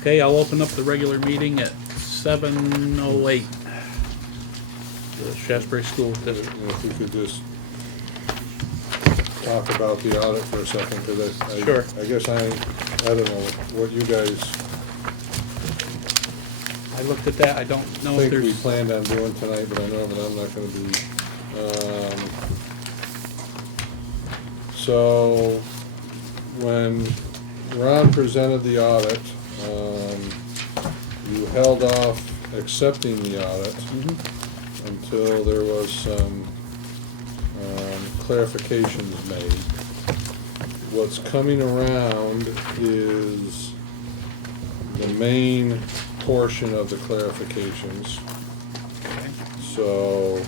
Okay, I'll open up the regular meeting at 7:08. The Shaftsbury School visit. And if we could just talk about the audit for a second, because Sure. I guess I don't know what you guys I looked at that, I don't know if think we there's, planned on doing tonight, but I know that I'm not gonna be. So, when Ron presented the audit, you held off accepting the audit until there was some clarifications made. What's coming around is the main portion of the clarifications. So,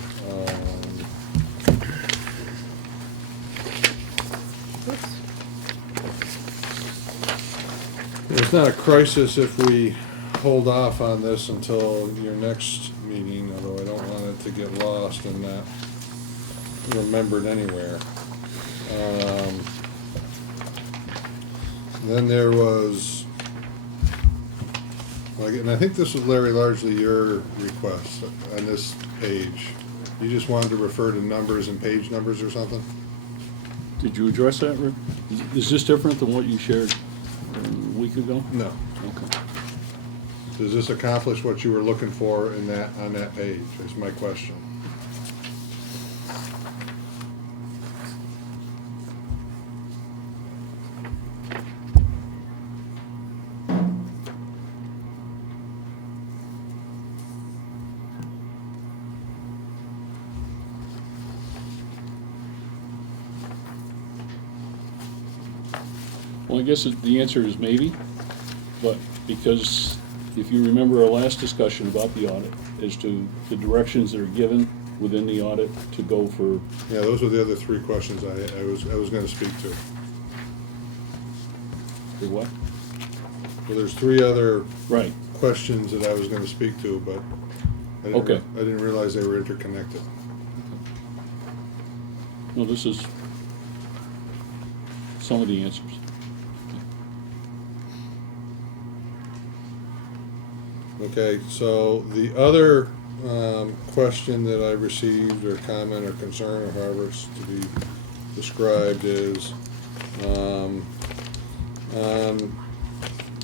it's not a crisis if we hold off on this until your next meeting, although I don't want it to get lost and not remembered anywhere. Then there was, and I think this was, Larry, largely your request on this page. You just wanted to refer to numbers and page numbers or something? Did you address that, Rick? Is this different than what you shared a week ago? No. Okay. Does this accomplish what you were looking for in that, on that page, is my question. Well, I guess the answer is maybe, but because if you remember our last discussion about the audit as to the directions that are given within the audit to go for, Yeah, those were the other three questions I was gonna speak to. for what? Well, there's three other Right. questions that I was gonna speak to, but Okay. I didn't realize they were interconnected. No, this is some of the answers. Okay, so the other question that I received, or comment, or concern, or however it's to be described, is on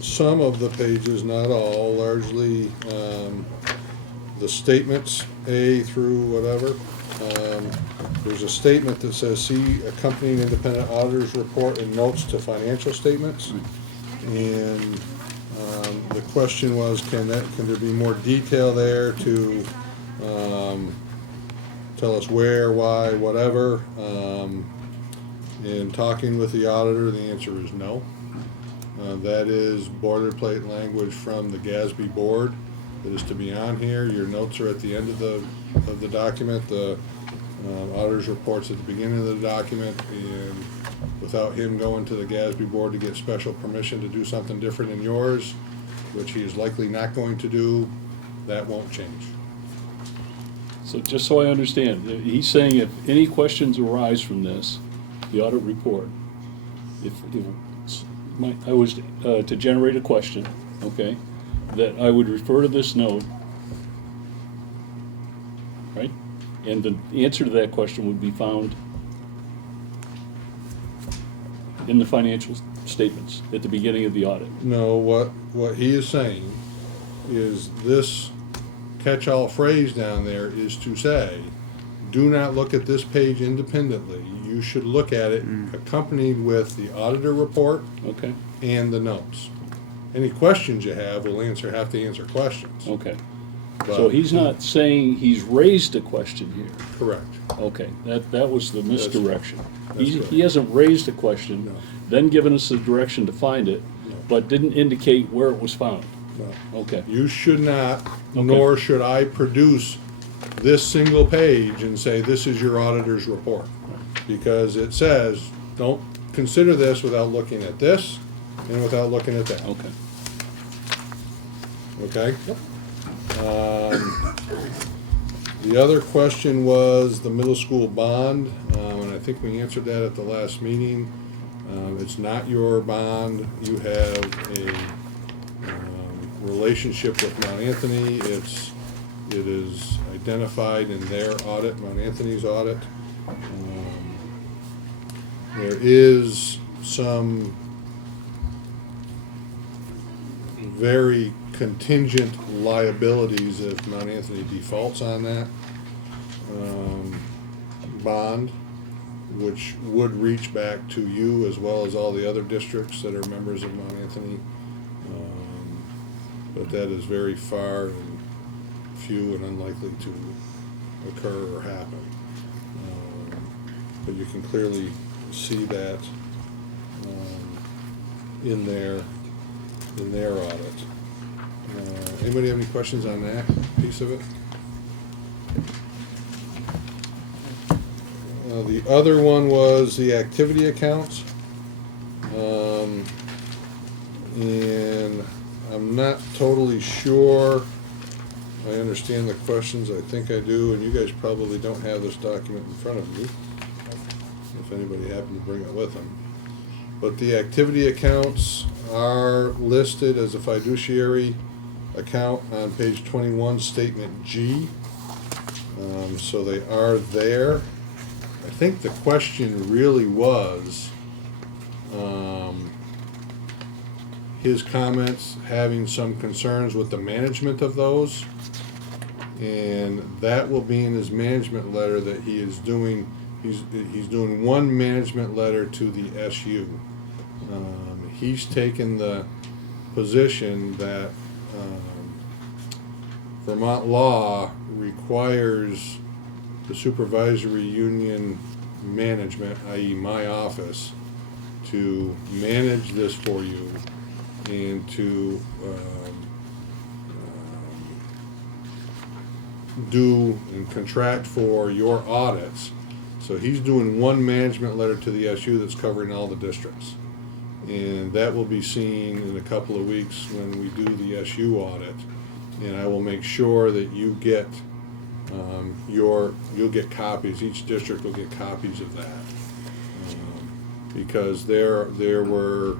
some of the pages, not all, largely the statements, A through whatever, there's a statement that says, see accompanying independent auditor's report and notes to financial statements. And the question was, can there be more detail there to tell us where, why, whatever? In talking with the auditor, the answer is no. That is boilerplate language from the GASB board that is to be on here. Your notes are at the end of the document. The auditor's report's at the beginning of the document, and without him going to the GASB board to get special permission to do something different in yours, which he is likely not going to do, that won't change. So just so I understand, he's saying if any questions arise from this, the audit report, I was to generate a question, okay, that I would refer to this note, right? And the answer to that question would be found in the financial statements at the beginning of the audit. No, what he is saying is this catch-all phrase down there is to say, do not look at this page independently. You should look at it accompanied with the auditor report Okay, and the notes. Any questions you have will have to answer questions. okay. But- So he's not saying he's raised a question here. Correct. Okay, that was the misdirection. That's He correct. hasn't raised a question, No. then given us the direction to find it, No. but didn't indicate where it was found. No. Okay, You should not, Okay. nor should I produce this single page and say, this is your auditor's report. Because it says, don't consider this without looking at this and without looking at that. okay. Okay? The other question was the middle school bond, and I think we answered that at the last meeting. It's not your bond. You have a relationship with Mount Anthony. It is identified in their audit, Mount Anthony's audit. There is some very contingent liabilities if Mount Anthony defaults on that bond, which would reach back to you as well as all the other districts that are members of Mount Anthony. But that is very far and few and unlikely to occur or happen. But you can clearly see that in their audit. Anybody have any questions on that piece of it? The other one was the activity accounts. And I'm not totally sure I understand the questions. I think I do, and you guys probably don't have this document in front of you, if anybody happened to bring it with them. But the activity accounts are listed as a fiduciary account on page 21, statement G. So they are there. I think the question really was his comments having some concerns with the management of those, and that will be in his management letter that he is doing. He's doing one management letter to the SU. He's taken the position that Vermont law requires the supervisory union management, i.e. my office, to manage this for you and to do and contract for your audits. So he's doing one management letter to the SU that's covering all the districts. And that will be seen in a couple of weeks when we do the SU audit. And I will make sure that you get you'll get copies. Each district will get copies of that, because there were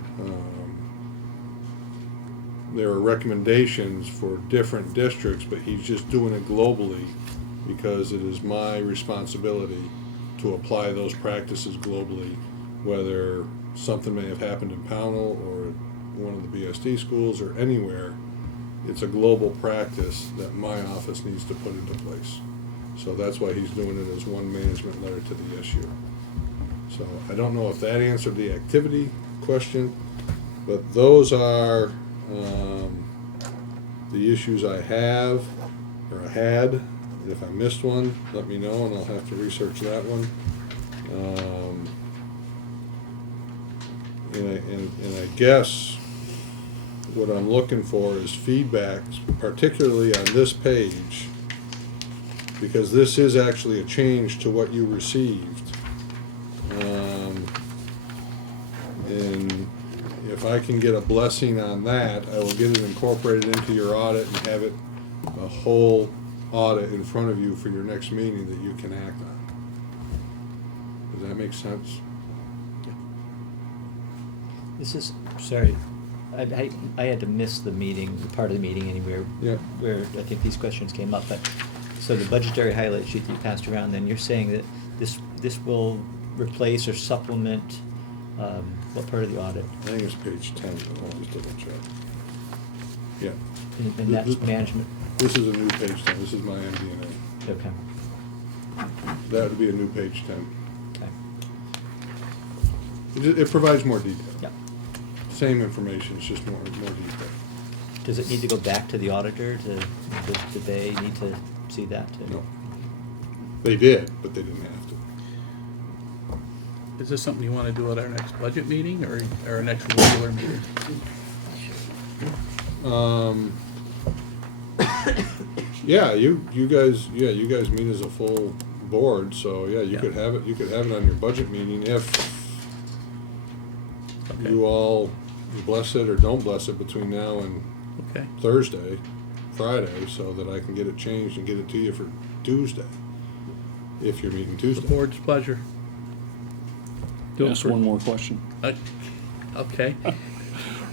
recommendations for different districts, but he's just doing it globally because it is my responsibility to apply those practices globally, whether something may have happened in Pownell or one of the BSD schools or anywhere. It's a global practice that my office needs to put into place. So that's why he's doing it as one management letter to the SU. So I don't know if that answered the activity question, but those are the issues I have, or I had. If I missed one, let me know and I'll have to research that one. And I guess what I'm looking for is feedback, particularly on this page, because this is actually a change to what you received. And if I can get a blessing on that, I will get it incorporated into your audit and have it a whole audit in front of you for your next meeting that you can act on. Does that make sense? This is, sorry, I had to miss the meeting, part of the meeting anywhere, Yeah. where I think these questions came up, but, so the budgetary highlight sheet that you passed around, then you're saying that this will replace or supplement, what part of the audit? I think it's page 10, but I'll just double check. Yeah. And that's management, This is a new page 10, this is my MD&A. okay, That would be a new page 10. okay, It provides more detail. yep. Same information, it's just more detail. Does it need to go back to the auditor did they need to see that too? No. They did, but they didn't have to. Is this something you want to do at our next budget meeting or our next regular meeting? Yeah, you guys meet as a full board, so yeah, you Yeah. could have it on your budget meeting if Okay. you all bless it or don't bless it between now and Okay. Friday, so that I can get it changed and get it to you for Tuesday, if you're meeting The Tuesday. board's pleasure. Ask one more question. Okay.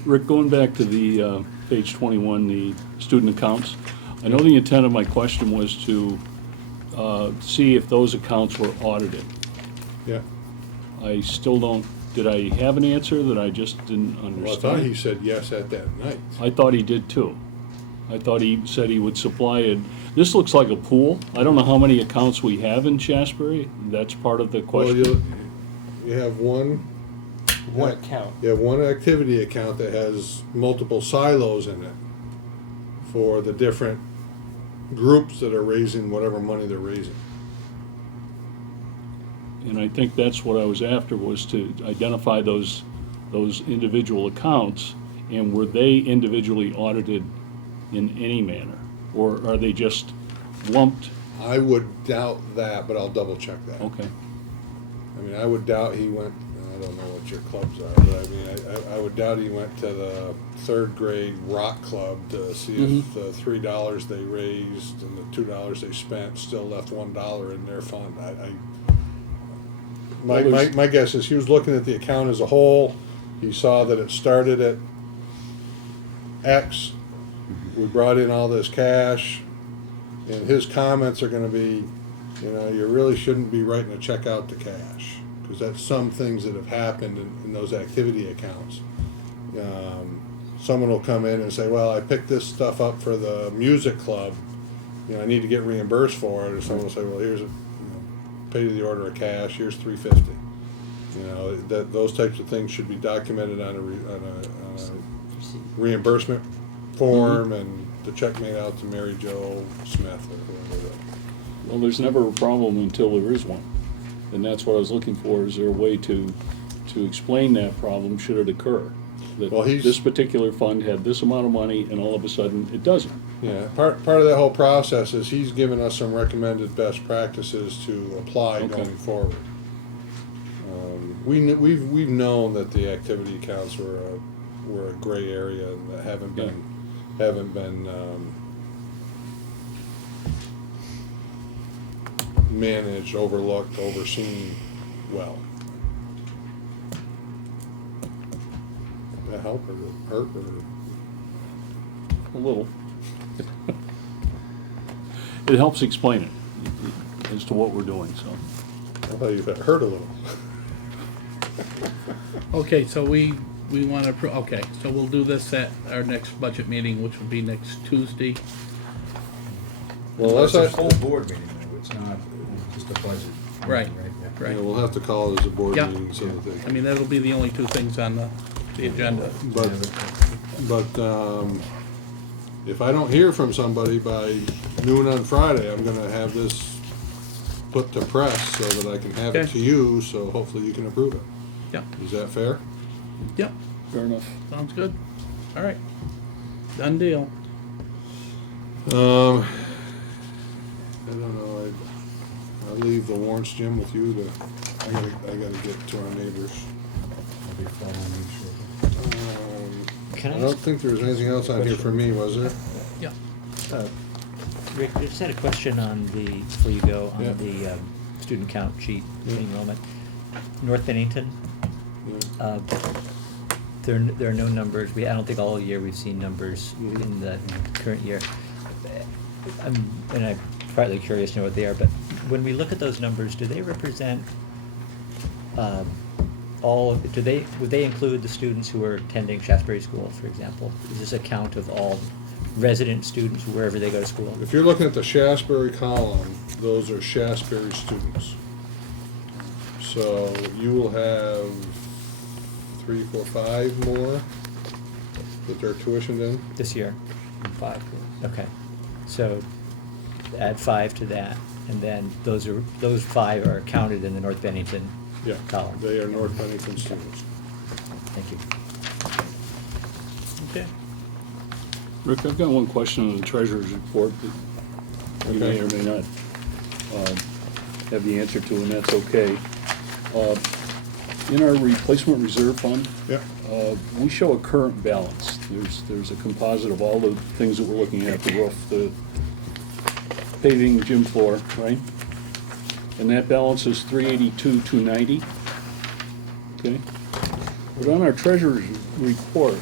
Rick, going back to the page 21, the student accounts. I know the intent of my question was to see if those accounts were audited. Yeah. I still don't, did I have an answer that I just didn't understand? Well, I thought he said yes at that night. I thought he did too. I thought he said he would supply it. This looks like a pool. I don't know how many accounts we have in Shaftsbury. That's part of the Well, question. you have one. One account. You have one activity account that has multiple silos in it for the different groups that are raising whatever money they're raising. And I think that's what I was after, was to identify those individual accounts, and were they individually audited in any manner? Or are they just lumped? I would doubt that, but I'll double check that. Okay. I mean, I would doubt he went, I don't know what your clubs are, but I mean, I would doubt he went to the third grade rock club to see if the $3 they raised and the $2 they spent still left $1 in their fund. My guess is he was looking at the account as a whole. He saw that it started at X. We brought in all this cash, and his comments are gonna be, you know, you really shouldn't be writing a check out to cash, because that's some things that have happened in those activity accounts. Someone will come in and say, well, I picked this stuff up for the music club, you know, I need to get reimbursed for it, or someone will say, well, here's a, pay to the order of cash, here's $350. You know, that those types of things should be documented on a reimbursement form, and the check made out to Mary Jo Smith or whoever. Well, there's never a problem until there is one. And that's what I was looking for. Is there a way to explain that problem should it occur? That Well, this particular fund had this amount of money and all of a sudden it doesn't. Yeah, part of that whole process is he's given us some recommended best practices to apply Okay. going forward. We've known that the activity accounts were a gray area and that haven't been managed, overlooked, overseen well. Did that help or hurt or? A little. It helps explain it as to what we're doing, so. I thought you said hurt a little. Okay, so we want to, okay, so we'll do this at our next budget meeting, which will be next Tuesday. Well, It's a let's full board meeting, though, it's not just a budget. meeting, Right, Yeah. right. we'll have to call it as a board Yeah. meeting so that they. I mean, that'll be the only two things on the agenda. But if I don't hear from somebody by noon on Friday, I'm gonna have this put to press so that I can have it Okay. to you, so hopefully you can approve it. Yep, Is that fair? yep, Fair enough. sounds good. All right, done deal. I don't know, I'll leave the warrants, Jim, with you to, I gotta get to our neighbors. I'll be following you shortly. Can I I don't ask, think there was anything else on here for me, was there? Yeah, Rick, I just had a question on the, before you go, Yeah. on the student count sheet Yeah. enrollment. North Bennington, Yeah. there are no numbers, I don't think all year we've seen numbers in the current year. And I'm partly curious to know what they are, but when we look at those numbers, do they represent would they include the students who are attending Shaftsbury School, for example? Is this a count of all resident students wherever they go to school? If you're looking at the Shaftsbury column, those are Shaftsbury students. So you will have 3, 4, 5 more that they're tuitioned in. This year? 5, okay. So add 5 to that, and then those 5 are counted in the North Bennington Yeah, column. they are North Bennington students. Thank you. okay. Rick, I've got one question on the treasurer's report that you may or may not have the answer to, and that's okay. In our replacement reserve fund, Yeah, we show a current balance. There's a composite of all the things that we're looking at, the roof, the paving, gym floor, right? And that balance is $382,290, okay? But on our treasurer's report,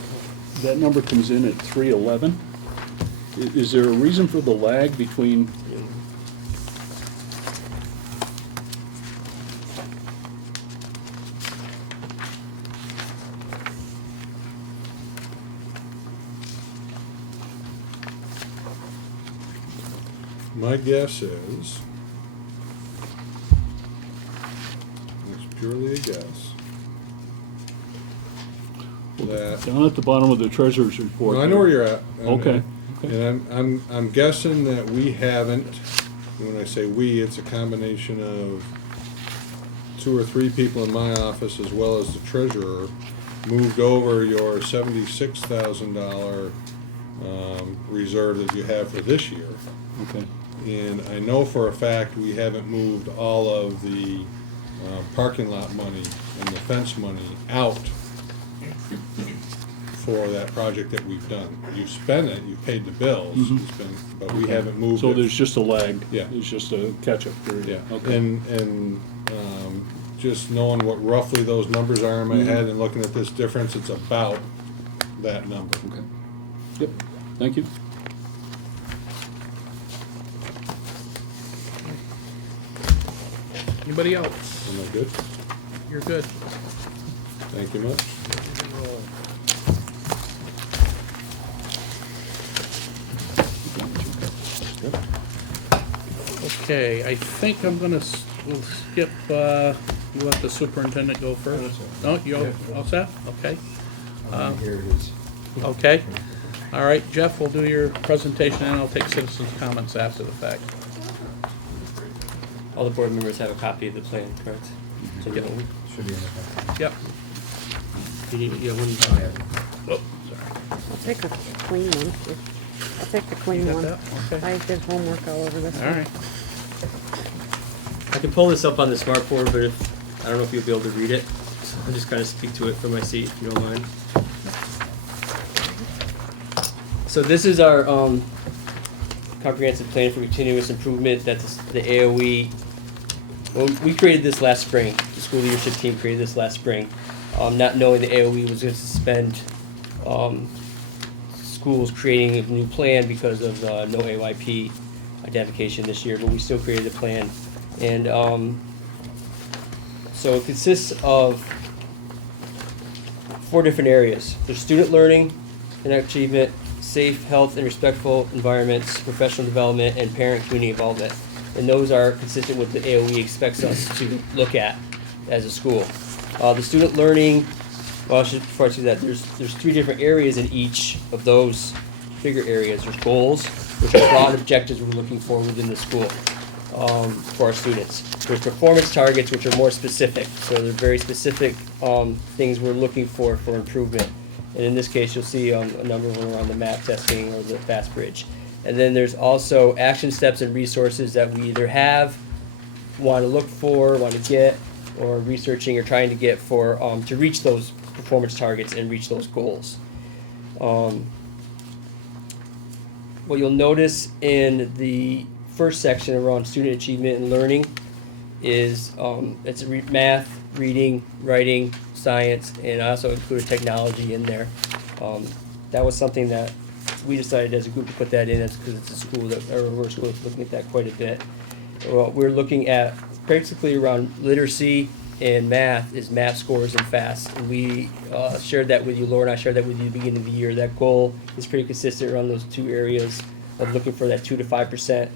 that number comes in at 311. Is there a reason for the lag between? My guess is, it's purely a guess, that, Down at the bottom of the treasurer's report. well, I know where you're at. Okay. And I'm guessing that we haven't, and when I say we, it's a combination of 2 or 3 people in my office as well as the treasurer, moved over your $76,000 reserve that you have for this year. Okay. And I know for a fact we haven't moved all of the parking lot money and the fence money out for that project that we've done. You've spent it, you've paid the bills, it's been, but we haven't moved it. So there's just a lag? Yeah. There's just a catch-up period? Yeah, Okay. and just knowing what roughly those numbers are in my head and looking at this difference, it's about that number. Okay. Yep, thank you. Anybody else? Am I good? You're good. Thank you much. Okay, I think I'm gonna, we'll skip, you let the superintendent go first? No, you all set? Okay. Here it is. Okay. All right, Jeff will do your presentation and I'll take citizens' comments after the fact. All the board members have a copy of the plan, correct? So you don't- Should be in the packet. Yep. you need, you have one. Oh, yeah. Oh, sorry. I'll take the clean one. I'll take the clean You got one. that? Okay. There's homework all over this All one. right. I can pull this up on the smart board, but if, I don't know if you'll be able to read it. So I'll just kind of speak to it from my seat, if you don't mind. So this is our comprehensive plan for continuous improvement. That's the AOE. Well, we created this last spring. The school leadership team created this last spring, not knowing the AOE was going to suspend schools creating a new plan because of no AYP identification this year, but we still created a plan. And so it consists of 4 different areas. There's student learning and achievement, safe, health, and respectful environments, professional development, and parent community involvement. And those are consistent with the AOE expects us to look at as a school. The student learning, well, before I say that, there's 3 different areas in each of those bigger areas. There's goals, which are broad objectives we're looking for within the school for our students. There's performance targets, which are more specific. So they're very specific things we're looking for improvement. And in this case, you'll see a number of them around the map testing or the fast bridge. And then there's also action steps and resources that we either have, want to look for, want to get, or researching or trying to get for to reach those performance targets and reach those goals. What you'll notice in the first section around student achievement and learning is it's math, reading, writing, science, and I also included technology in there. That was something that we decided as a group to put that in because it's a school that, or we're a school that's looking at that quite a bit. Well, we're looking at basically around literacy and math is math scores and FAST. And we shared that with you, Laura, and I shared that with you at the beginning of the year. That goal is pretty consistent around those 2 areas of looking for that 2 to 5%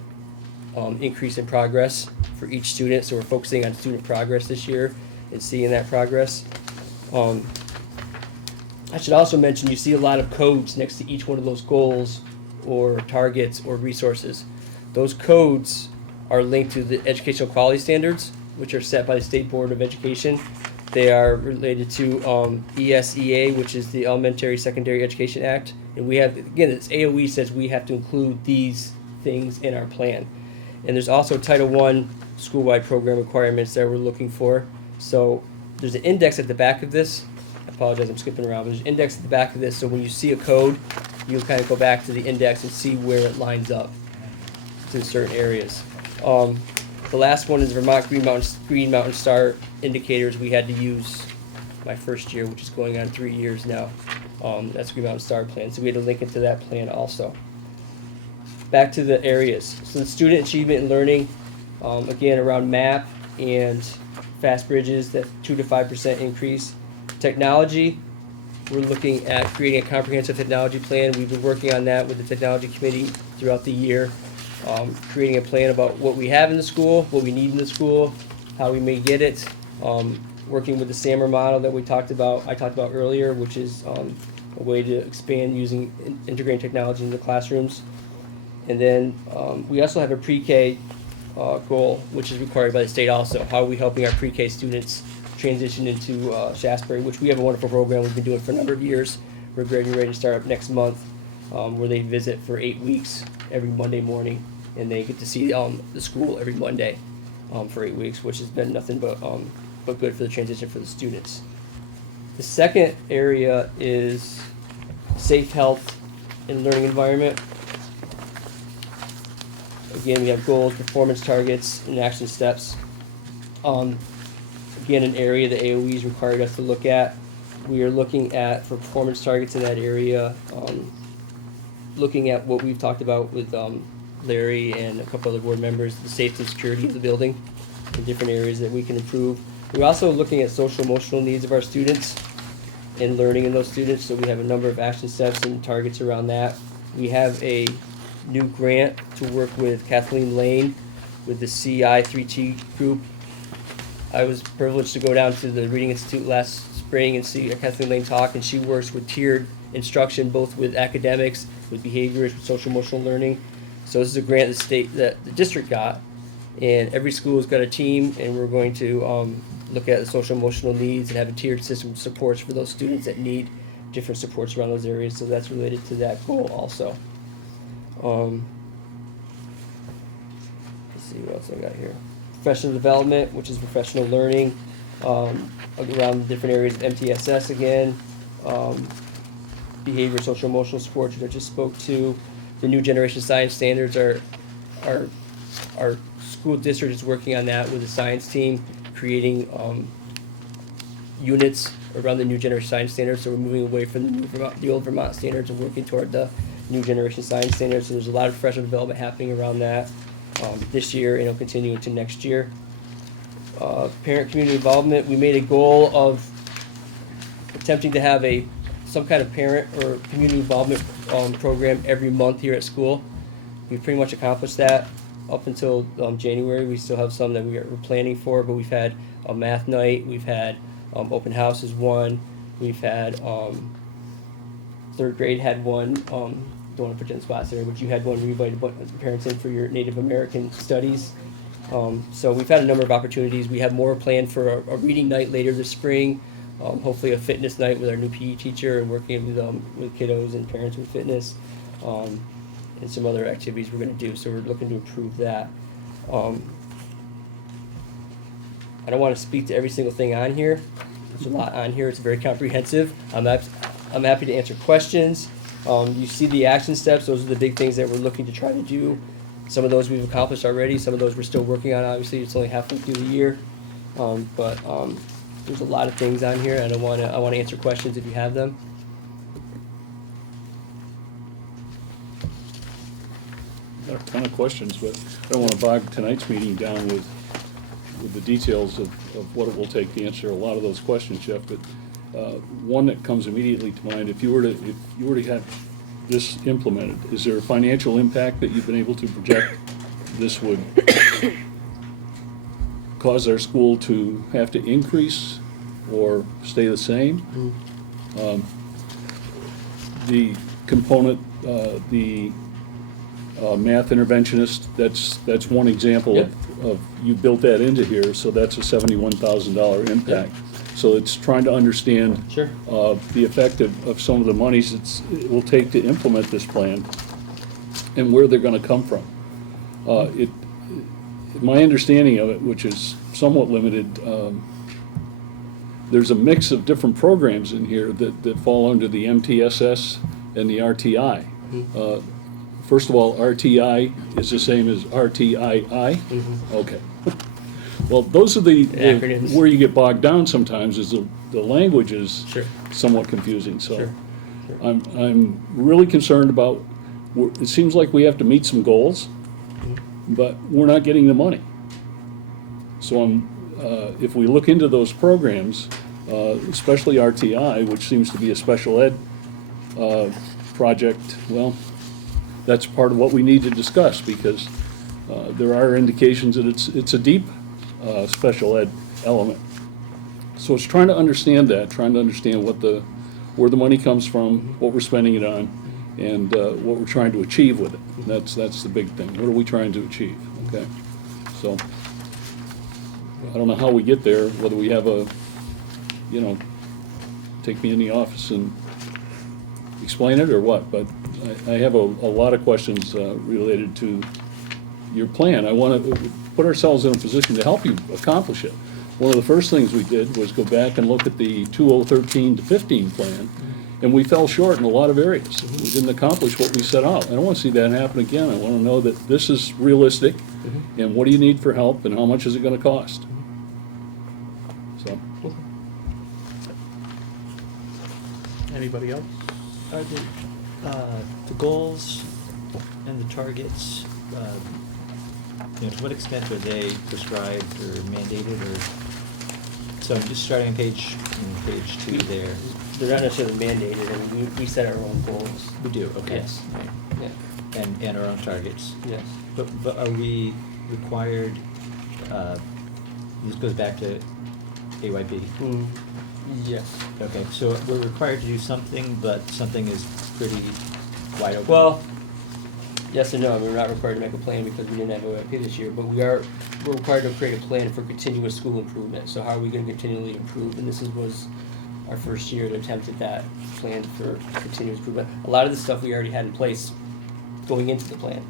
increase in progress for each student. So we're focusing on student progress this year and seeing that progress. I should also mention you see a lot of codes next to each one of those goals or targets or resources. Those codes are linked to the educational quality standards, which are set by the State Board of Education. They are related to ESEA, which is the Elementary Secondary Education Act. And we have, again, this AOE says we have to include these things in our plan. And there's also Title I school-wide program requirements that we're looking for. So there's an index at the back of this. I apologize, I'm skipping around. There's an index at the back of this, so when you see a code, you'll kind of go back to the index and see where it lines up to certain areas. The last one is Vermont Green Mountain Star indicators we had to use my first year, which is going on 3 years now. That's Green Mountain Star Plan, so we had to link into that plan also. Back to the areas. So the student achievement and learning, again, around MAP and Fast Bridges, that 2 to 5% increase. Technology, we're looking at creating a comprehensive technology plan. We've been working on that with the technology committee throughout the year, creating a plan about what we have in the school, what we need in the school, how we may get it, working with the SAMR model that I talked about earlier, which is a way to expand using integrating technology in the classrooms. And then we also have a pre-K goal, which is required by the state also. How are we helping our pre-K students transition into Shaftsbury, which we have a wonderful program we've been doing for a number of years. We're getting ready to start up next month, where they visit for 8 weeks every Monday morning, and they get to see the school every Monday for 8 weeks, which has been nothing but good for the transition for the students. The second area is safe, health, and learning environment. Again, we have goals, performance targets, and action steps. Again, an area the AOE's required us to look at. We are looking at, for performance targets in that area, looking at what we've talked about with Larry and a couple other board members, the safety and security of the building, in different areas that we can improve. We're also looking at social emotional needs of our students and learning in those students, so we have a number of action steps and targets around that. We have a new grant to work with Kathleen Lane with the CI3T group. I was privileged to go down to the Reading Institute last spring and see Kathleen Lane talk, and she works with tiered instruction, both with academics, with behaviors, with social emotional learning. So this is a grant that the district got, and every school's got a team, and we're going to look at the social emotional needs and have a tiered system of supports for those students that need different supports around those areas. So that's related to that goal also. Let's see what else I got here. Professional development, which is professional learning, around different areas of MTSS again, behavior, social emotional supports, which I just spoke to. The new generation science standards our school district is working on that with the science team, creating units around the new generation science standards. So we're moving away from the old Vermont standards and working toward the new generation science standards. So there's a lot of professional development happening around that this year, and it'll continue into next year. Parent community involvement, we made a goal of attempting to have some kind of parent or community involvement program every month here at school. We've pretty much accomplished that up until January. We still have some that we're planning for, but we've had a math night, we've had open houses one, we've had third grade had one, don't want to put you in spots there, but you had one where you invited parents in for your Native American studies. So we've had a number of opportunities. We have more planned for a reading night later this spring, hopefully a fitness night with our new PE teacher and working with kiddos and parents with fitness, and some other activities we're going to do. So we're looking to improve that. I don't want to speak to every single thing on here. There's a lot on here. It's very comprehensive. I'm happy to answer questions. You see the action steps. Those are the big things that we're looking to try to do. Some of those we've accomplished already. Some of those we're still working on. Obviously, it's only halfway through the year, but there's a lot of things on here, and I want to answer questions if you have them. Got a ton of questions, but I don't want to bog tonight's meeting down with the details of what it will take to answer a lot of those questions, Jeff. But one that comes immediately to mind: if you were to have this implemented, is there a financial impact that you've been able to project this would cause our school to have to increase or stay the same? The component, the math interventionist, that's one example Yep. of you built that into here, so that's a $71,000 impact. So it's trying to understand Sure. the effect of some of the monies it will take to implement this plan and where they're going to come from. My understanding of it, which is somewhat limited, there's a mix of different programs in here that fall under the MTSS and the RTI. First of all, RTI is the same as RTII? Okay. Well, those are the acronyms. where you get bogged down sometimes is the language is Sure. somewhat confusing. So Sure. I'm really concerned about, it seems like we have to meet some goals, but we're not getting the money. So if we look into those programs, especially RTI, which seems to be a special ed project, well, that's part of what we need to discuss, because there are indications that it's a deep special ed element. So it's trying to understand that, trying to understand where the money comes from, what we're spending it on, and what we're trying to achieve with it. That's the big thing. What are we trying to achieve? Okay, so I don't know how we get there. Whether we have take me in the office and explain it or what. But I have a lot of questions related to your plan. I want to put ourselves in a position to help you accomplish it. One of the first things we did was go back and look at the 2013 to 15 plan, and we fell short in a lot of areas. We didn't accomplish what we set out. I don't want to see that happen again. I want to know that this is realistic, and what do you need for help, and how much is it going to cost? So, Anybody else? Are the goals and the targets, to what extent are they prescribed or mandated, or, so I'm just starting on page 2 there. They're not necessarily mandated, and we set our own goals. We do, okay. Yes. Right. Yeah, And our own targets. yes. But are we required, this goes back to AYP? Yes. Okay, so we're required to do something, but something is pretty wide open? Well, yes and no. I mean, we're not required to make a plan because we didn't have OIP this year, but we're required to create a plan for continuous school improvement. So how are we gonna continually improve? And this was our first year to attempt at that plan for continuous improvement. A lot of the stuff we already had in place going into the plan,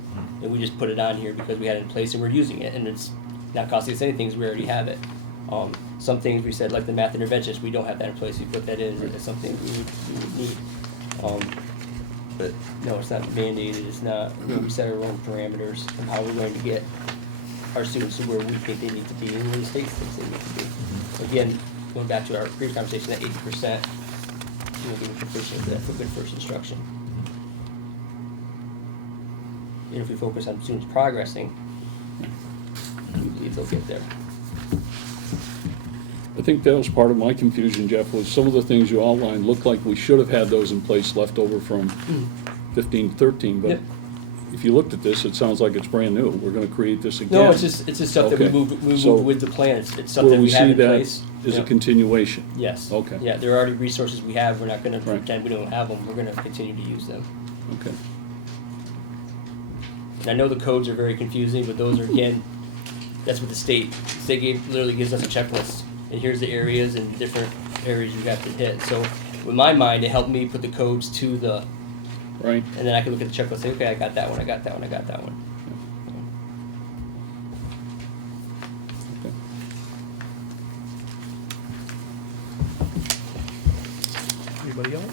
and we just put it on here because we had it in place and we're using it, and it's not costing us anything because we already have it. Some things we said, like the math interventions, we don't have that in place. We put that in, it's something we would need. But no, it's not mandated, it's not, we set our own parameters of how we're going to get our students to where we think they need to be and where the state thinks they need to be. Again, going back to our previous conversation, that 80%, being proficient for good first instruction. And if we focus on students progressing, we believe they'll get there. I think that was part of my confusion, Jeff, was some of the things you outlined looked like we should have had those in place left over from 15 to 13, but Yep. if you looked at this, it sounds like it's brand new. We're gonna create this again. No, it's just stuff that we Okay. move So with the plan. It's Where something we we have see in that place. is a Yep. continuation. Yes. Okay. Yeah, there are already resources we have. We're not gonna Right. pretend we don't have them. We're gonna continue to use them. Okay. And I know the codes are very confusing, but those are, again, that's what the state literally gives us a checklist. And here's the areas and different areas you have to hit. So with my mind, it helped me put the codes to the, Right? and then I can look at the checklist and say, okay, I got that one, I got that one, I got that one. Okay. Anybody else?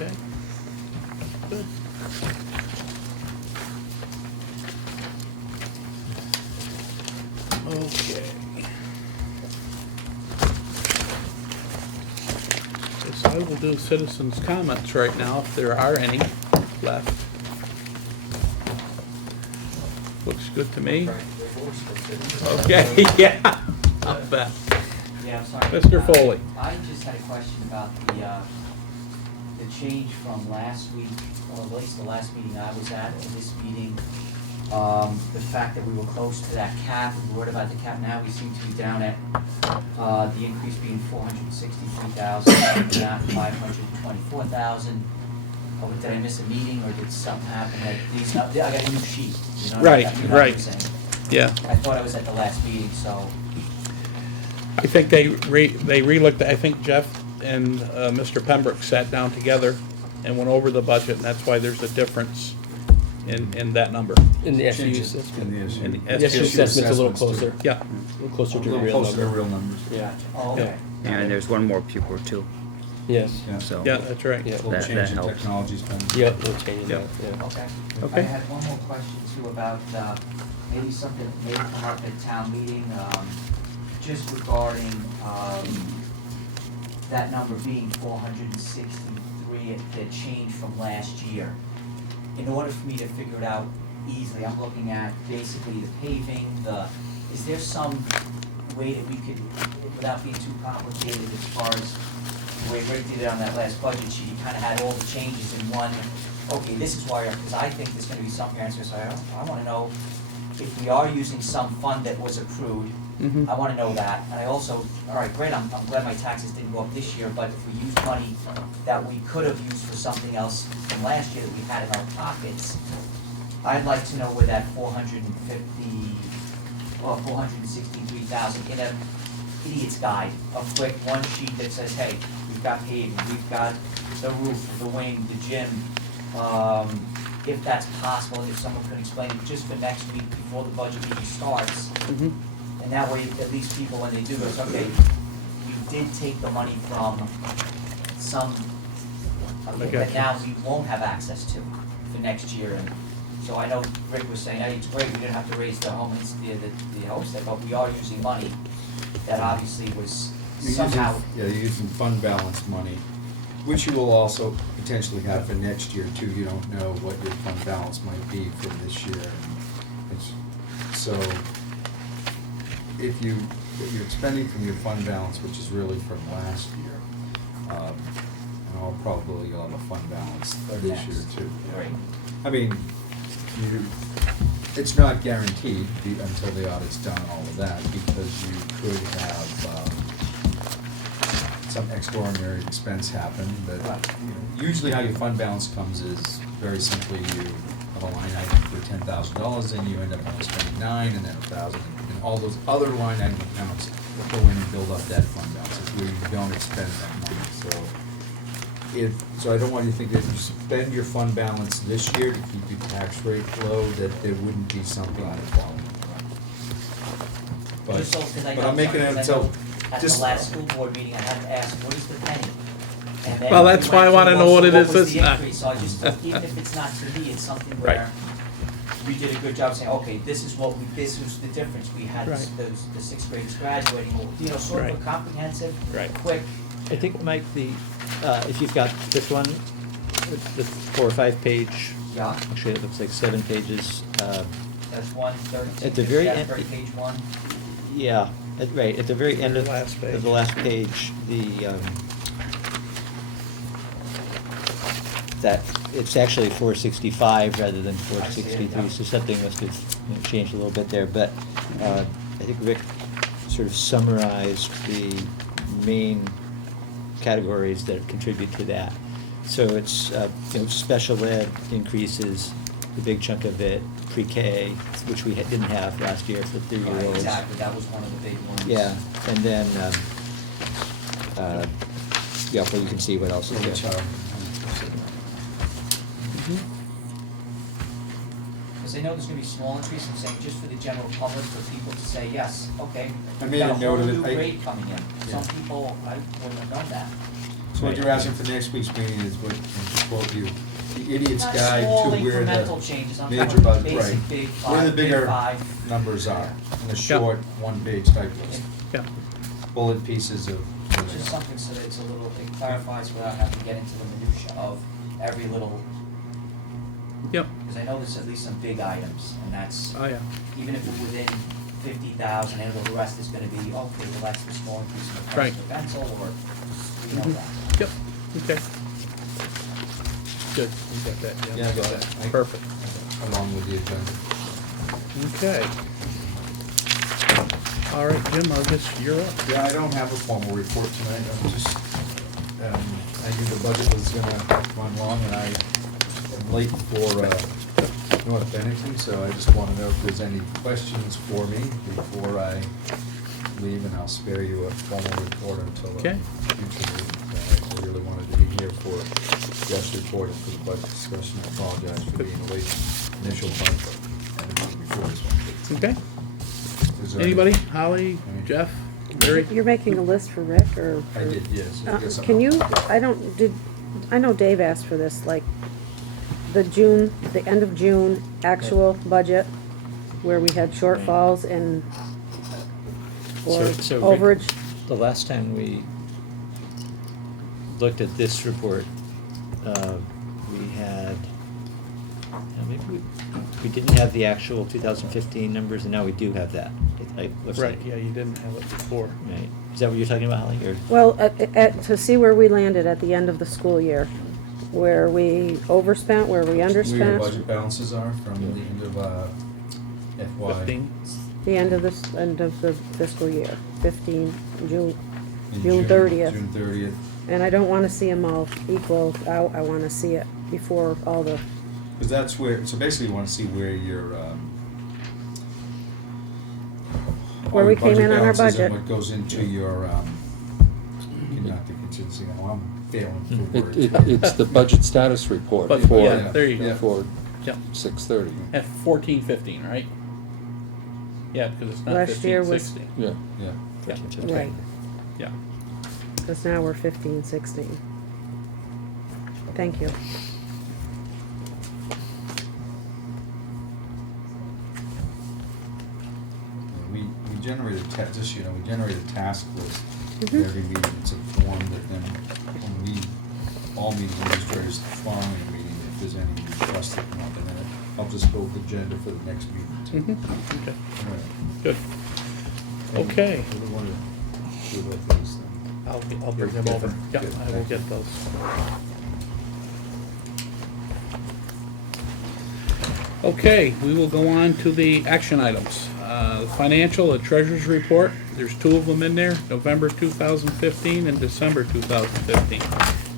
Okay. Good. Okay. So I will do citizens' comments right now, if there are any left. Looks good to me. Okay, yeah, I'll bet. Yeah, I'm sorry. Mr. Foley. I just had a question about the change from last week, or at least the last meeting I was at, to this meeting. The fact that we were close to that cap, we were about the cap, now we seem to be down at, the increase being 463,000, not 524,000. Did I miss a meeting, or did something happen that these, I got a new sheet, you know? Right, you know what I'm right. saying? Yeah, I thought I was at the last meeting, so. I think they re-looked, I think Jeff and Mr. Pembroke sat down together and went over the budget, and that's why there's a difference in that number. In the SU Change it assessment. in the SU. In the The SU SU assessment's a little assessments too. closer, Yeah, a little closer A to the little real closer to number. real numbers. Yeah, Oh, okay. And there's one more pupil too, yes, Yeah. so. yeah, that's right. yeah. Little That change in helps. technology spending. Yep, we'll change Yeah. that, yeah. Okay. Okay. I had one more question too about, maybe something that may come up at town meeting, just regarding, that number being 463, the change from last year. In order for me to figure it out easily, I'm looking at basically the paving, is there some way that we could, without being too complicated as far as the way Rick did it on that last budget sheet, he kinda had all the changes in one, okay, this is why, because I think there's gonna be some parents who say, I wanna know if we are using some fund that was accrued, Mhm. I wanna know that, and I also, all right, great, I'm glad my taxes didn't go up this year, but if we used money that we could have used for something else from last year that we had in our pockets, I'd like to know where that 463,000 in a idiot's guide, a quick one sheet that says, hey, we've got paving, we've got the roof, the wing, the gym, if that's possible, if someone could explain it just for next week before the budget meeting starts. Mhm. And that way, at least people, when they do, goes, okay, we did take the money from some, I that got you. now we won't have access to for next year. And so I know Rick was saying, hey, it's great, we didn't have to raise the the homestead, but we are using money that obviously was You're somehow. using, yeah, you're using fund balance money, which you will also potentially have for next year too. You don't know what your fund balance might be for this year. So if you're expending from your fund balance, which is really from last year, in all probability you'll have a fund balance For this next. year too. Right. I mean, it's not guaranteed until the audit's done and all of that, because you could have some extraordinary expense happen, but usually how your fund balance comes is very simply you have a line item for $10,000 and you end up only spending $9,000 and then $1,000, and all those other line item accounts go in and build up that fund balance if you don't expend that money. So I don't want you to think that if you spend your fund balance this year to keep your tax rate low, that there wouldn't be something in the following year. Just so, because I But know, I'm making it because I know so, at the just, last school board meeting, I had to ask, what is the penny? And then Well, we that's went why I through, wanna well, know so what it is was this the time. increase? So I just, even if it's not to me, it's something Right. where we did a good job saying, okay, this is this was the difference, we had Right. the sixth graders graduating, or, sort of a Right. comprehensive, Right. quick, I think, Mike, if you've got this one, the 4 or 5 page, yeah, actually it looks like 7 pages, that's 113, At the very end- page one. yeah, right, at the very end of Last page. the last page, that, it's actually 465 rather than I see it, 463, yeah. so something must have changed a little bit there, but I think Rick sort of summarized the main categories that contribute to that. So it's, special ed increases, the big chunk of it, pre-K, which we didn't have last year for 3-year-olds. Exactly, that was one of the big ones. Yeah, and then, well, you can see what else is Early there. child. Because I know there's gonna be small increase, I'm saying just for the general public, for people to say, yes, okay. I we made got a note of whole it. new I- grade coming in, some Yeah. people, I wouldn't have known that. So what you're asking for next week's meeting is what, to quote you, the idiot's Not guide small to where incremental the changes, I'm major talking budget, basic, right. big Where the five, big bigger five. numbers are, in a short, one-page type list, Yeah. bullet pieces of. Just something so that it's a little, it clarifies without having to get into the minutia of every little, Yep. because I know there's at least some big items, and that's, Oh, yeah. even if it's within 50,000, and the rest is gonna be, okay, well, that's the small increase in the price Right. of pencil, or, we know Mhm. that. Yep, okay. Good, you got that, yeah. Yeah, I got that. Perfect. Along with the agenda. Okay. All right, Jim, I guess you're up. Yeah, I don't have a formal report tonight, I'm just, I knew the budget was gonna run long, and I am late for, North Bennington, so I just wanna know if there's any questions for me before I leave, and I'll spare you a formal report until a Okay. future meeting. I really wanted to be here for Jeff's report and for the budget discussion. I apologize for being late initial part, but I didn't before this one. Okay. Is there any- Anybody? Holly, Jeff, Barry? You're making a list for Rick, or? I did, yes. I guess Can I'm- you, I know Dave asked for this, like, the end of June actual budget, where we had shortfalls, and or So, Rick, overage. the last time we looked at this report, we had, maybe we didn't have the actual 2015 numbers, and now we do have that. It looks Right, like. yeah, you didn't have it before. Right. Is that what you're talking about, Holly? Or? Well, to see where we landed at the end of the school year, where we overspent, where we Where your underspent, budget balances are from the end of, FY. 15? the end of the fiscal year, 15, June in June 30th. June 30th. And I don't wanna see them all equal, I wanna see it before all the, Because that's where, so basically you want to see where your, Where all we your came in on our balances and budget. what goes into your, not the contingency, now I'm failing for words. It's the budget status report But, for, yeah, there you go. for Yeah, 6:30. at 14, 15, right? Yeah, because it's not Last year 15, was- 16. Yeah. Yeah. right, Yeah. cause now we're 15, 16. Thank you. We generate just, we generate a task list for Mhm. every meeting. It's a form that then, when we, all meeting administrators, the following meeting, if there's any requests that come up, and then it helps us build the agenda for the next meeting too. Mhm. Okay, Right. good. Okay. We want to do about those then. I'll bring them over. Yeah, Good, I will thank you. get those. Okay, we will go on to the action items. Financial, the treasurer's report, there's two of them in there, November 2015 and December 2015.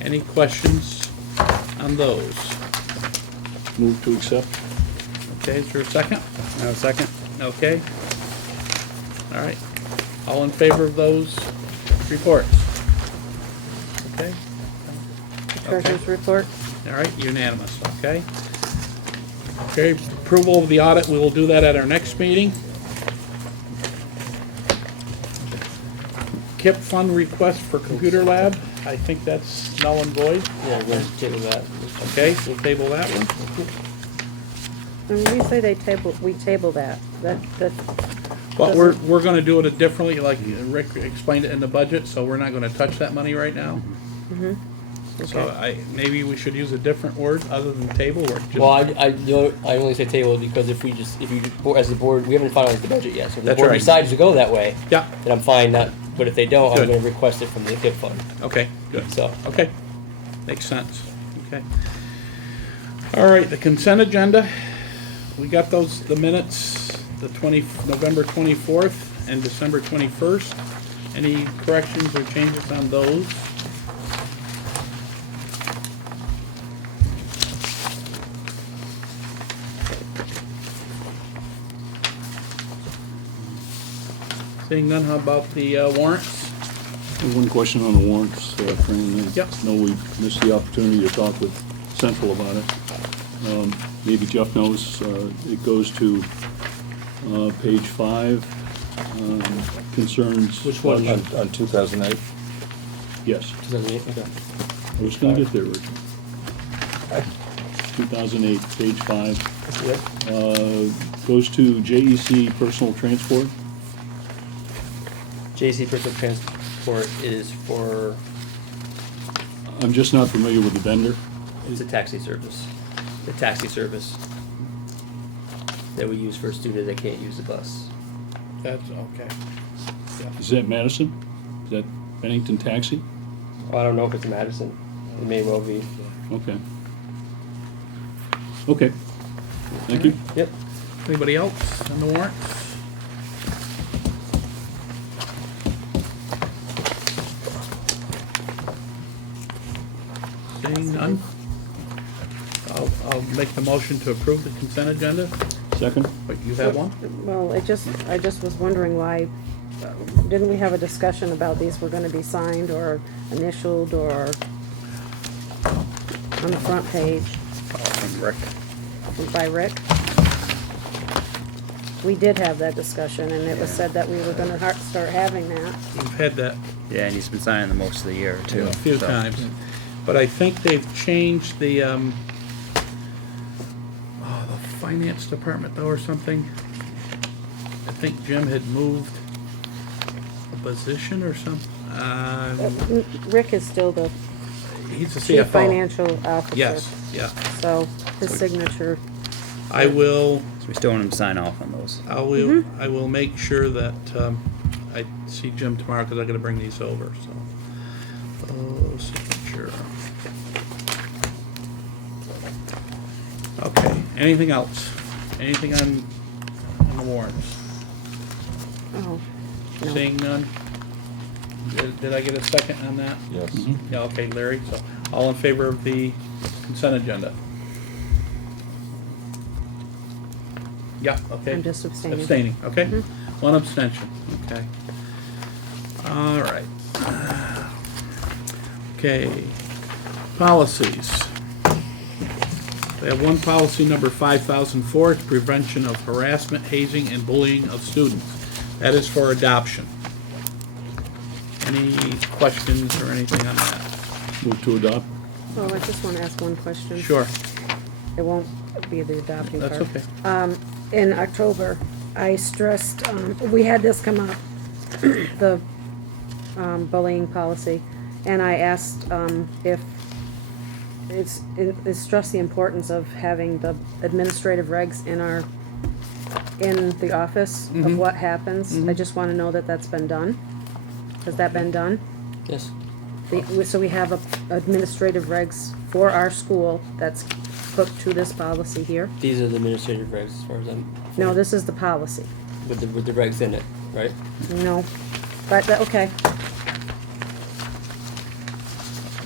Any questions on those? Move to accept. Okay, is there a second? No, second? Okay. All right. All in favor of those reports? Okay, Treasurer's report, all right, unanimous, okay? Okay, approval of the audit, we will do that at our next meeting. KIP fund request for computer lab, I think that's null and void. Yeah, we're gonna table that. Okay, we'll table that one. and when we say we table that, But we're gonna do it differently, like Rick explained it in the budget, so we're not gonna touch that money right now. mhm, So okay. maybe we should use a different word other than table, or just. Well, I only say table because if you, as the board, we haven't finalized the budget yet, so if the That's board right. decides to go that way, Yeah, then I'm fine, but if they don't, I'm Good. gonna request it from the KIP fund, okay, good. so. Okay, makes sense, okay. All right, the consent agenda, we got those, the minutes, November 24th and December 21st. Any corrections or changes on those? Seeing none, how about the warrants? One question on the warrants, Fran. Yep. I know we missed the opportunity to talk with Central about it. Maybe Jeff knows, it goes to page 5, concerns. Which one? On 2008? Yes, 2008, okay. I was gonna get there, Richard. 2008, page 5. Yep. Goes to JEC personal transport. JC personal transport is for, I'm just not familiar with the vendor. it's a taxi service. The taxi service that we use for a student that can't use the bus. That's okay. Yeah. Is that Madison? Is that Bennington Taxi? I don't know if it's Madison, it may well be. Okay. Okay. Thank you. Yep. Anybody else on the warrants? Seeing none? I'll make the motion to approve the consent agenda. Second? Wait, you have one? Well, I just was wondering why, didn't we have a discussion about these were gonna be signed or initialed or on the front page Rick. by Rick? We did have that discussion and it was said that we were gonna start having that. We've had that Yeah, and he's been signing them most of the year too. a few so. times. But I think they've changed the finance department though or something. I think Jim had moved position or something? Rick is still the He's the chief CFO. financial officer. Yes, yeah. So his signature, I will, So we still want him to sign off on those. I will make sure that, I see Jim tomorrow, because I gotta bring these over, so. Oh, signature. Okay, anything else? Anything on the warrants? oh, no. Seeing none? Did I get a second on that? Yes. Yeah, okay, Larry, so all in favor of the consent agenda? Yeah, okay. I'm just abstaining. Abstaining, okay. Mhm. One abstention, okay. All right. Okay, policies. We have one policy number 5004, it's prevention of harassment, hazing, and bullying of students. That is for adoption. Any questions or anything on that? Move to adopt. Well, I just want to ask one question. Sure, It won't be the adopting part. that's okay. In October, I stressed, we had this come up, the bullying policy, and I asked if it stressed the importance of having the administrative regs in the office Mhm. of what happens. I Mhm. just want to know that that's been done. Has that been done? Yes. So we have administrative regs for our school that's hooked to this policy here? These are the administrative regs as far as I'm. No, this is the policy. With the regs in it, right? No, but, okay.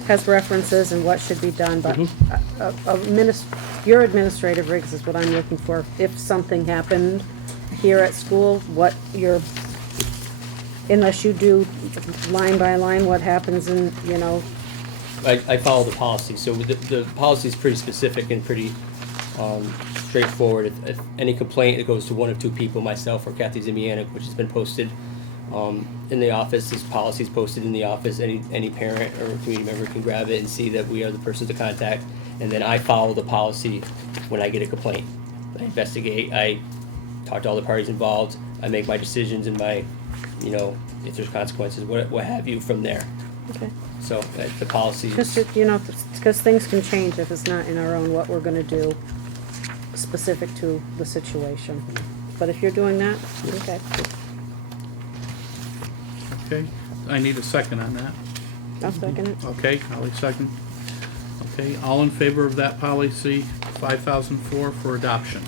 Has references and what should be done, but your administrative regs is what I'm looking for. If something happened here at school, what your, unless you do line by line what happens in, I follow the policy, so the policy is pretty specific and pretty straightforward. If any complaint, it goes to one of two people, myself or Kathy Zimianic, which has been posted in the office. This policy is posted in the office. Any parent or community member can grab it and see that we are the person to contact. And then I follow the policy when I get a complaint. I investigate, I talk to all the parties involved, I make my decisions and my, if there's consequences, what have you from there. okay. So the policy. Just, because things can change if it's not in our own what we're gonna do specific to the situation. But if you're doing that, okay. Okay, I need a second on that. I'll second it. Okay, Holly second. Okay, all in favor of that policy 5004 for adoption?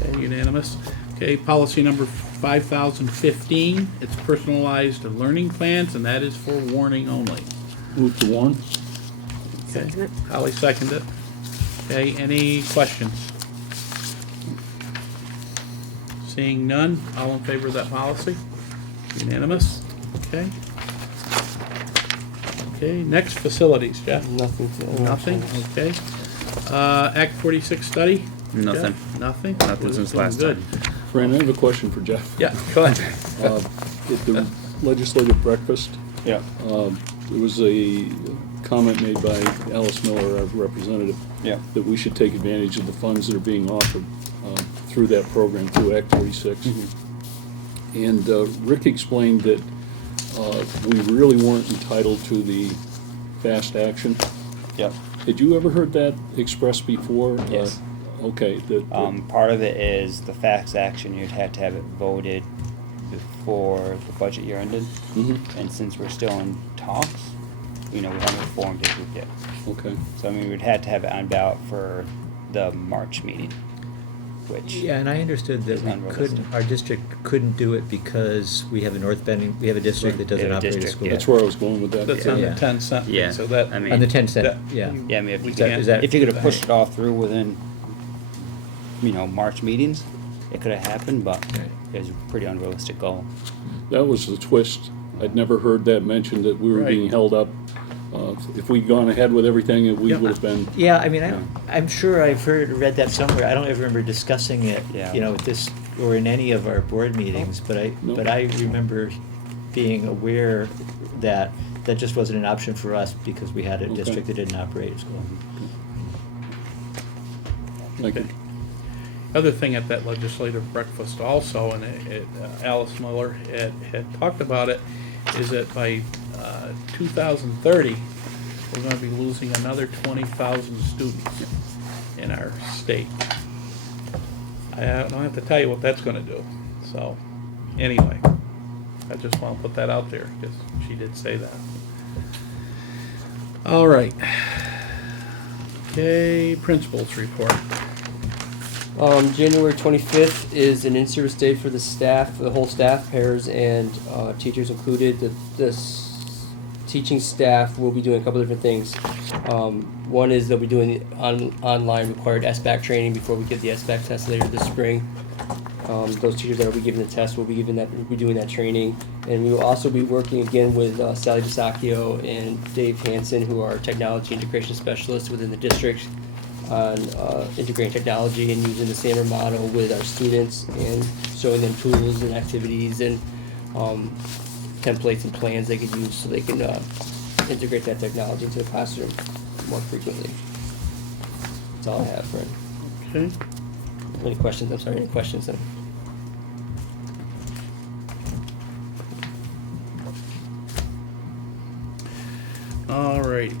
Okay, unanimous. Okay, policy number 5015, it's personalized learning plans, and that is for warning only. Move to warn. Okay, Second it. Holly seconded it. Okay, any questions? Seeing none, all in favor of that policy? Unanimous? Okay. Okay, next, facilities, Jeff? Nothing. Nothing, okay. Act 46 study? Nothing. Jeff? Nothing? Nothing since last Good. time. Fran, I have a question for Jeff. Yeah, go ahead. At the legislative breakfast, Yeah. there was a comment made by Alice Miller, our representative, Yeah. that we should take advantage of the funds that are being offered through that program, through Act 46. And Rick explained that we really weren't entitled to the fast action. Yep. Had you ever heard that expressed before? Yes. Okay. Part of it is the fax action, you'd have to have it voted before the budget year ended. Mhm. And since we're still in talks, we haven't formed a group yet. Okay. So, we'd had to have it on ballot for the March meeting, which. Yeah, and I understood that It's we unrealistic. couldn't, our district couldn't do it because we have a North Bending, we have a district that Right. doesn't Yeah, operate a district, school. yeah. That's where I was going with that. That's on the Yeah. 10 cent, Yeah, so that. I mean- On the 10 cent, that- yeah. Yeah, if We you, can't- is that- if you could have pushed it all through within, March meetings, it could have happened, but Right. it was a pretty unrealistic goal. That was the twist. I'd never heard that mentioned, that we were Right. being held up. If we'd gone ahead with everything, we Yep. would have been. Yeah, I mean, I'm sure I've read that somewhere. I don't ever remember discussing it, Yeah. at this, or in any of our board meetings, but No. I remember being aware that that just wasn't an option for us because we had a Okay. district that didn't operate a school. Thank you. Okay. other thing at that legislative breakfast also, and Alice Miller had talked about it, is that by 2030, we're gonna be losing another 20,000 students in our state. I don't have to tell you what that's gonna do, so, anyway, I just wanna put that out there, because she did say that. All right. Okay, principals report. January 25th is an in-service day for the staff, the whole staff, pairs and teachers included. Teaching staff will be doing a couple different things. One is they'll be doing the online required SBAC training before we get the SBAC test later this spring. Those teachers that will be giving the test will be doing that training. And we will also be working again with Sally DeSacchio and Dave Hansen, who are technology integration specialists within the district, on integrating technology and using the SAMR model with our students and showing them tools and activities and templates and plans they could use so they can integrate that technology into the classroom more frequently. That's all I have, Fred. Okay. Any questions? I'm sorry, any questions then? All right.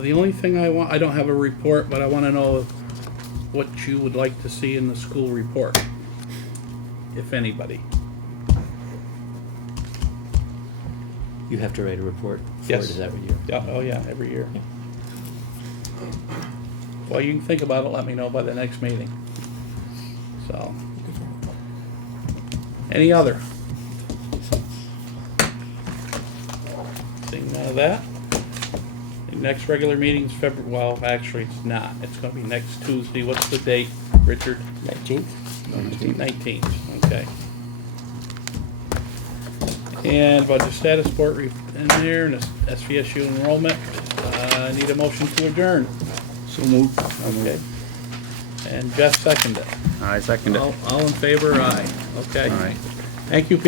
The only thing I don't have a report, but I want to know what you would like to see in the school report, if anybody. You have to write a report for Yes. it, is that what you're? Yeah, oh yeah, every year. Well, you can think about it, let me know by the next meeting. So. Any other? Seeing none of that. The next regular meeting's February, well, actually, it's not. It's gonna be next Tuesday. What's the date, Richard? 19th? 19th, okay. And budget status report in there, and SVSU enrollment. I need a motion to adjourn. So moved. Okay. And Jeff seconded it. I second it. All in favor, aye. Okay. All right. Thank you, Pete.